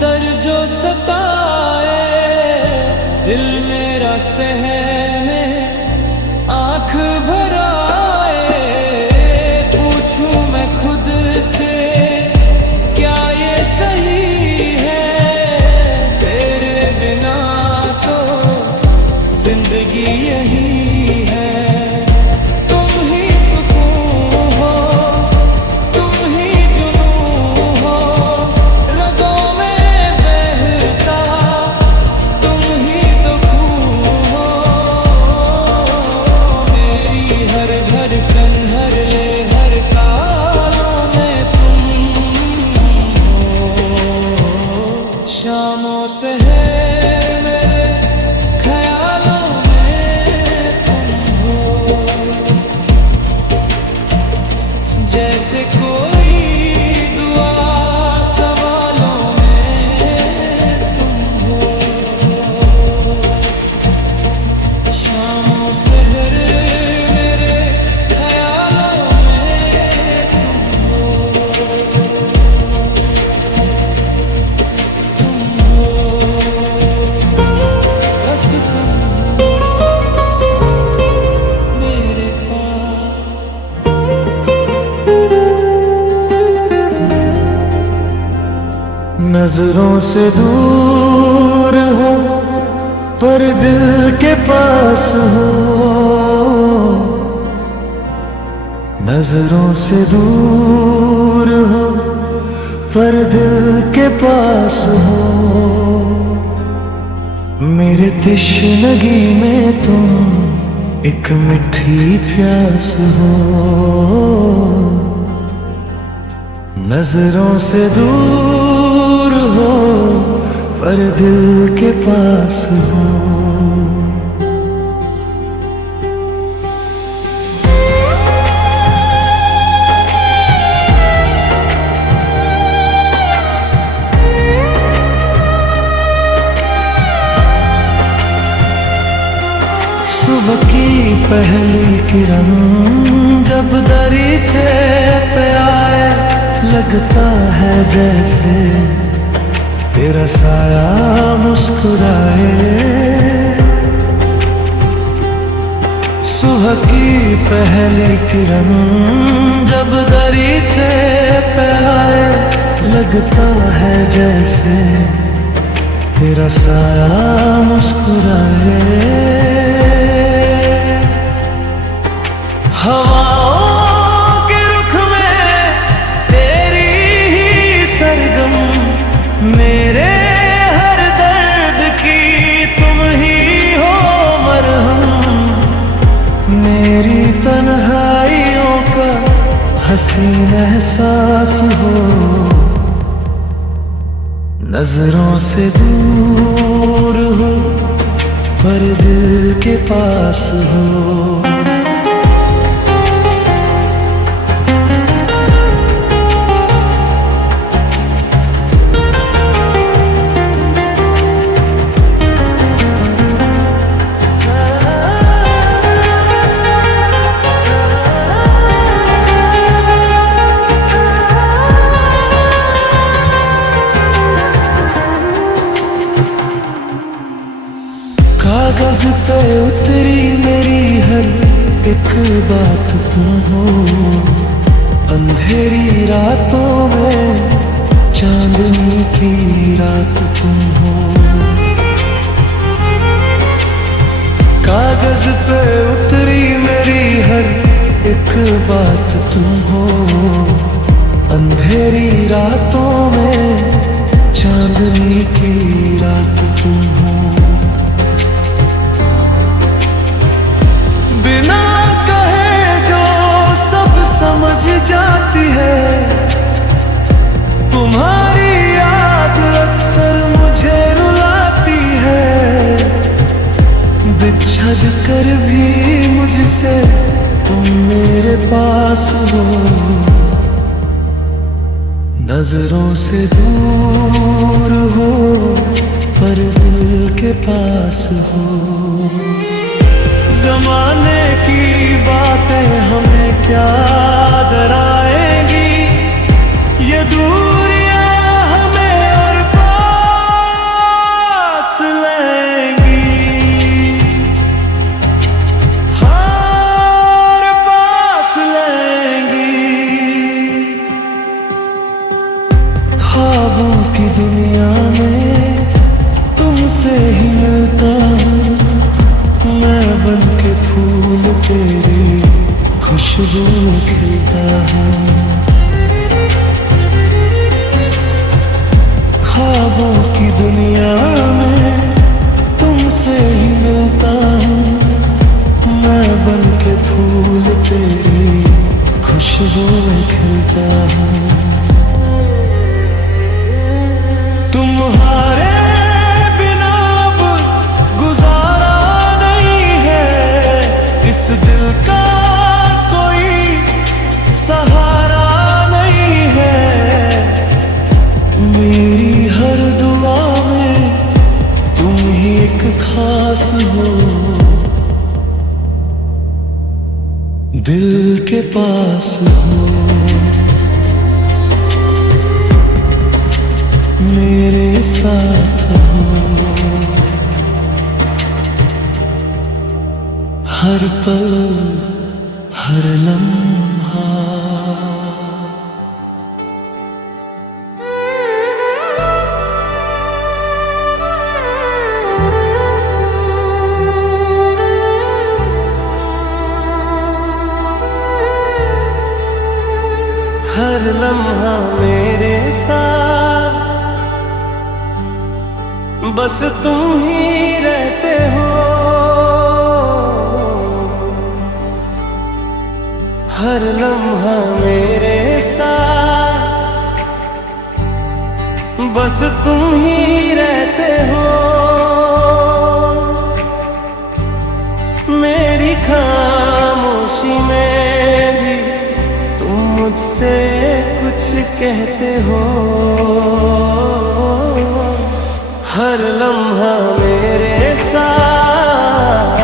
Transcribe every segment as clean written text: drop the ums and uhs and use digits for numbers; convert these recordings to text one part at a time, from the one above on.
दर्द जो सताए दिल मेरा सहमे आँख भर आए। पूछूं मैं खुद से क्या ये सही है, तेरे बिना तो जिंदगी यही है। तुम ही सुकून हो, तुम ही जुनून हो, रगों में बहता तुम ही तो खून हो। मेरी हर धड़कन हर लहर तालों में तुम हो। शामों से है मेरे ख्यालों में तुम हो। जैसे कोई दुआ सवालों में तुम हो। शामों से मेरे ख्यालों में तुम हो। बस तुम मेरे पास। नजरों से दूर हो पर दिल के पास हो। नजरों से दूर हो पर दिल के पास हो। मेरे तिश्नगी में तुम एक मीठी प्यास हो। नजरों से दूर हो पर दिल के पास हो। सुबह की पहली किरण जब दरीचे पे आए, लगता है जैसे तेरा साया मुस्कुराए। सुबह की पहली किरण जब दरीचे पे आए, लगता है जैसे तेरा साया मुस्कुराए। हवाओं के रुख में तेरी ही सरगम, मेरे हर दर्द की तुम ही हो मरहम। मेरी तन्हाइयों का हसीन एहसास हो। नजरों से दूर हो पर दिल के पास हो। कागज पे उतरी मेरी हर एक बात तुम हो। अंधेरी रातों में चांदनी की रात तुम हो। कागज पे उतरी मेरी हर एक बात तुम हो। अंधेरी रातों में चांदनी की रात तुम हो। बिना कहे जो सब समझ जाती है, तुम्हारी याद अक्सर मुझे रुलाती है। बिछड़ कर भी मुझसे तुम मेरे पास हो। नजरों से दूर हो पर दिल के पास हो। जमाने की बातें हमें क्या डराएंगी, ये दूरियां हमें और पार ख्वाबों की दुनिया में तुमसे ही मिलता हूँ, मैं बन के फूल तेरी खुशबू में खिलता हूँ। ख्वाबों की दुनिया में तुमसे ही मिलता हूँ, मैं बन के फूल तेरी खुशबू में खिलता हूँ। तुम्हारे बिना अब गुजारा नहीं है, इस दिल का कोई सहारा नहीं है। मेरी हर दुआ में तुम ही एक खास हो, दिल के पास हो, मेरे साथ हो। हर पल हर लम्हा हर लम्हा मेरे साथ बस तुम ही रहते हो। हर लम्हा मेरे साथ बस तुम ही रहते हो। मेरी खामोशी में भी तुम मुझसे कुछ कहते हो। हर लम्हा मेरे साथ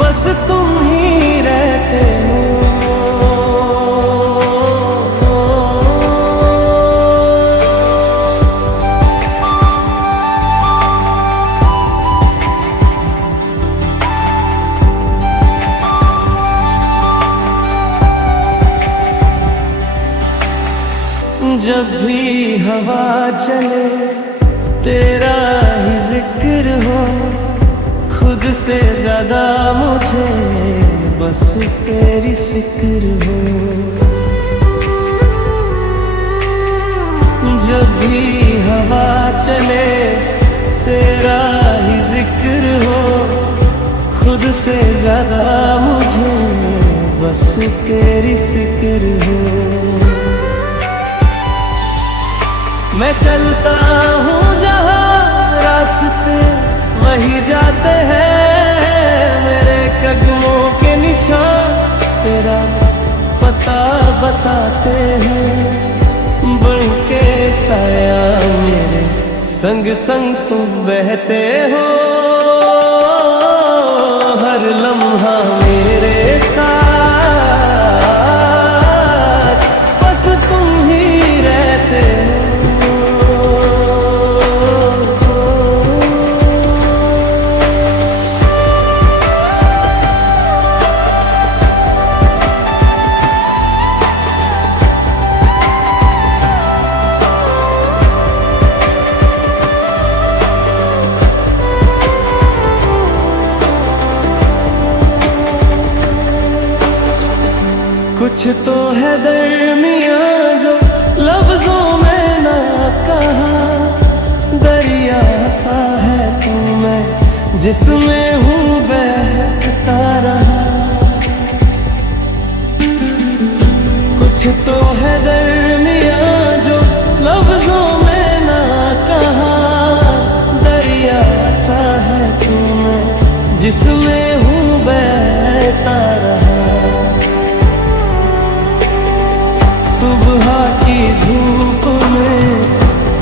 बस तुम ही रहते हो। जब भी हवा चले तेरा ही जिक्र हो, खुद से ज्यादा मुझे बस तेरी फिक्र हो। जब भी हवा चले तेरा ही जिक्र हो, खुद से ज्यादा मुझे बस तेरी फिक्र हो। मैं चलता हूँ जहाँ रास्ते वही जाते हैं, मेरे कदमों के निशान तेरा पता बताते हैं। बन के साया मेरे संग संग तुम बहते हो। हर लम्हा मेरे साथ बस तुम ही रहते हो। कुछ तो है दरमियाँ जो लफ्जों में ना कहा, दरिया सा है तू मैं जिसमें हूँ बहता रहा। कुछ तो है दरमियाँ जो लफ्जों में ना कहा, दरिया सा है तू मैं जिसमें हूँ बहता रहा। सुबह की धूप में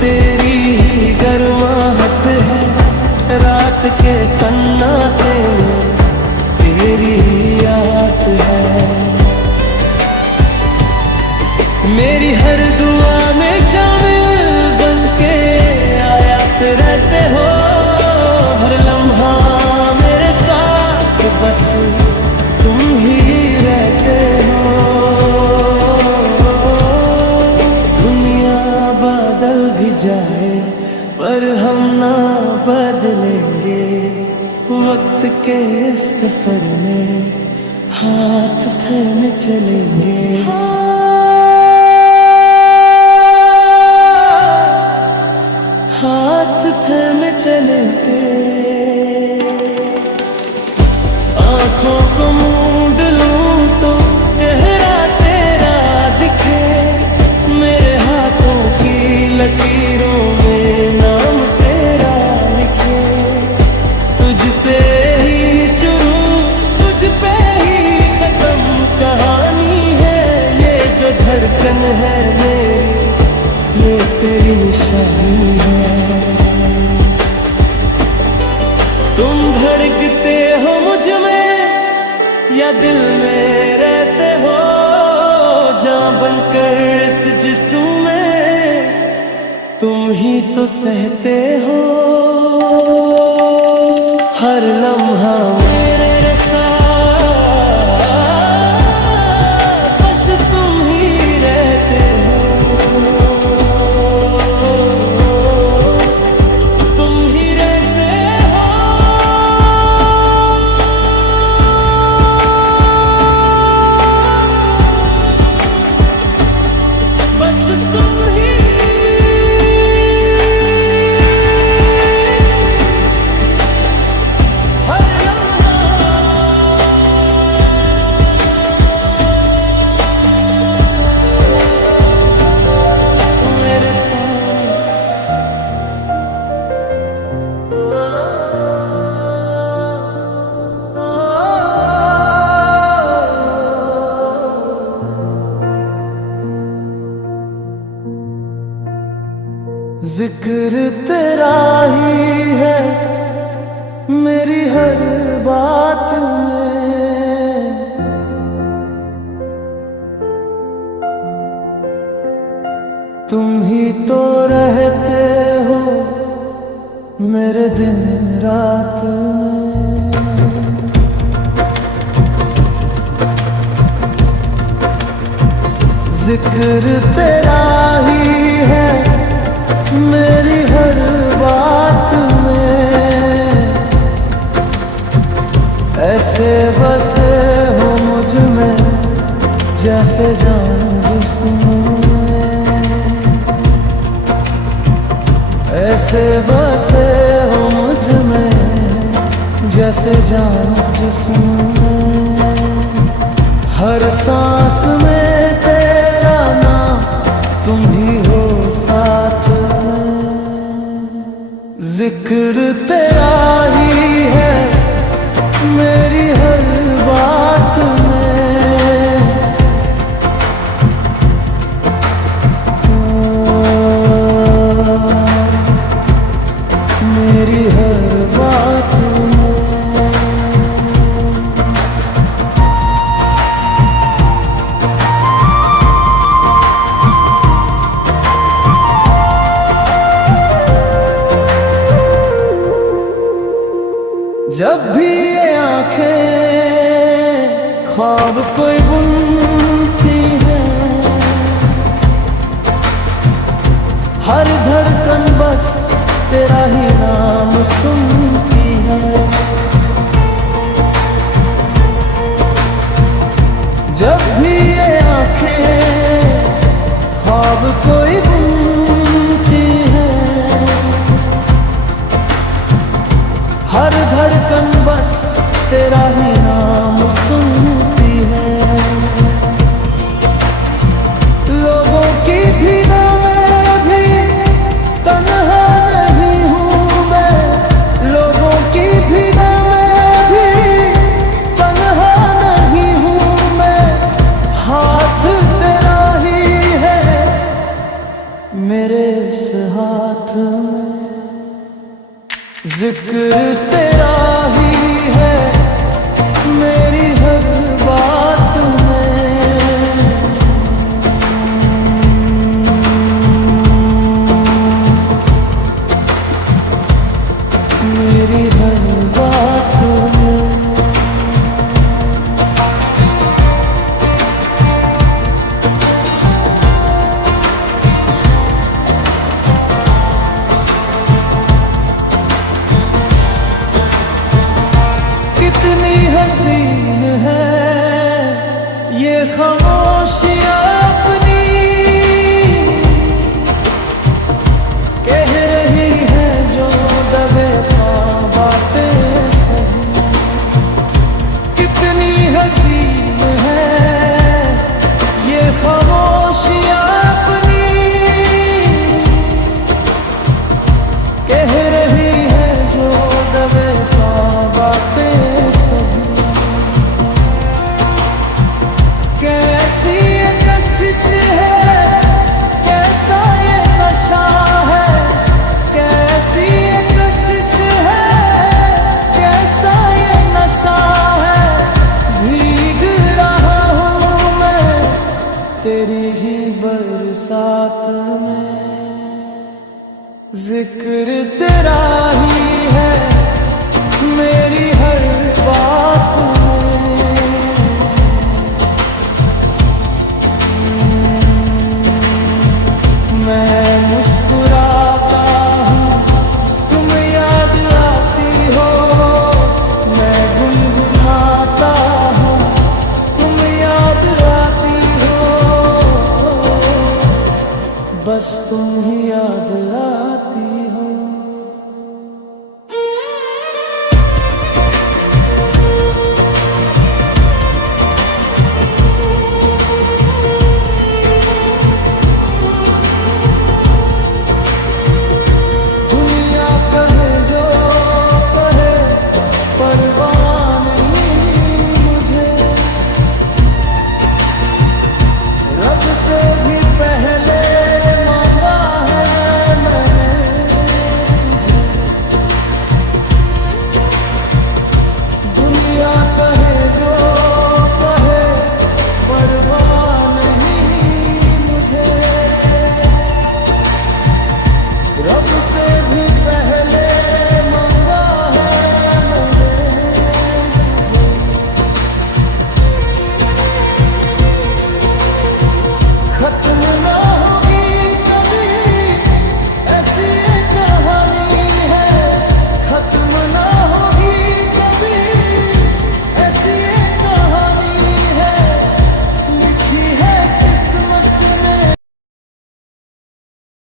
तेरी ही गर्माहट है, रात के सन्नाटे में तेरी ही याद है। मेरी हर दुआ में शामिल बन के आयात रहते हो। हर लम्हा मेरे साथ जाए पर हम ना बदलेंगे। वक्त के सफर में हाथ थामे चलेंगे। हाथ थामे चलेंगे। आंखों को मूंद लूं तो चेहरा तेरा दिखे। मेरे हाथों की लकीरों में नाम तेरा लिखे। तुझसे ही शुरू तुझ पे ही खत्म कहानी है। ये जो धड़कन है मेरी ये तेरी निशानी है। तुम धड़कते हो मुझ में या दिल में रहते हो। जान बनकर इस जिस्म में तुम ही तो सहते हो। हर लम्हा मेरे साथ बस तुम ही रहते हो। तुम ही रहते हो। बस तुम ही। हर लम्हा मेरे पास। जिक्र तेरा ही है मेरी हर बात में। तुम ही तो रहते हो मेरे दिन रात में। जिक्र तेरा ही है मेरी हर बात में। ऐसे बसे हो मुझ में जैसे जान जिस्म में। ऐसे बसे हो मुझ में जैसे जान जिस्म में। हर सांस में तेरा नाम तुम ही हो साथ में। जिक्र तेरा ही है मेरी हर बात में। मेरी हर बात में। जब भी ये आंखें ख्वाब कोई बुनती है। हर धड़कन बस तेरा ही नाम सुनती है। जब भी ये आंखें ख्वाब कोई बुनती है। हर धड़कन बस तेरा ही नाम सुनती है। लोगों की भीड़ में भी तन्हा नहीं हूँ मैं। लोगों की भीड़ में भी तन्हा नहीं हूँ मैं। हाथ तेरा ही है मेरे इस हाथ में। जिक्र तेरा ही है मेरी हर बात में। मेरी हर बात में। जिक्र तेरा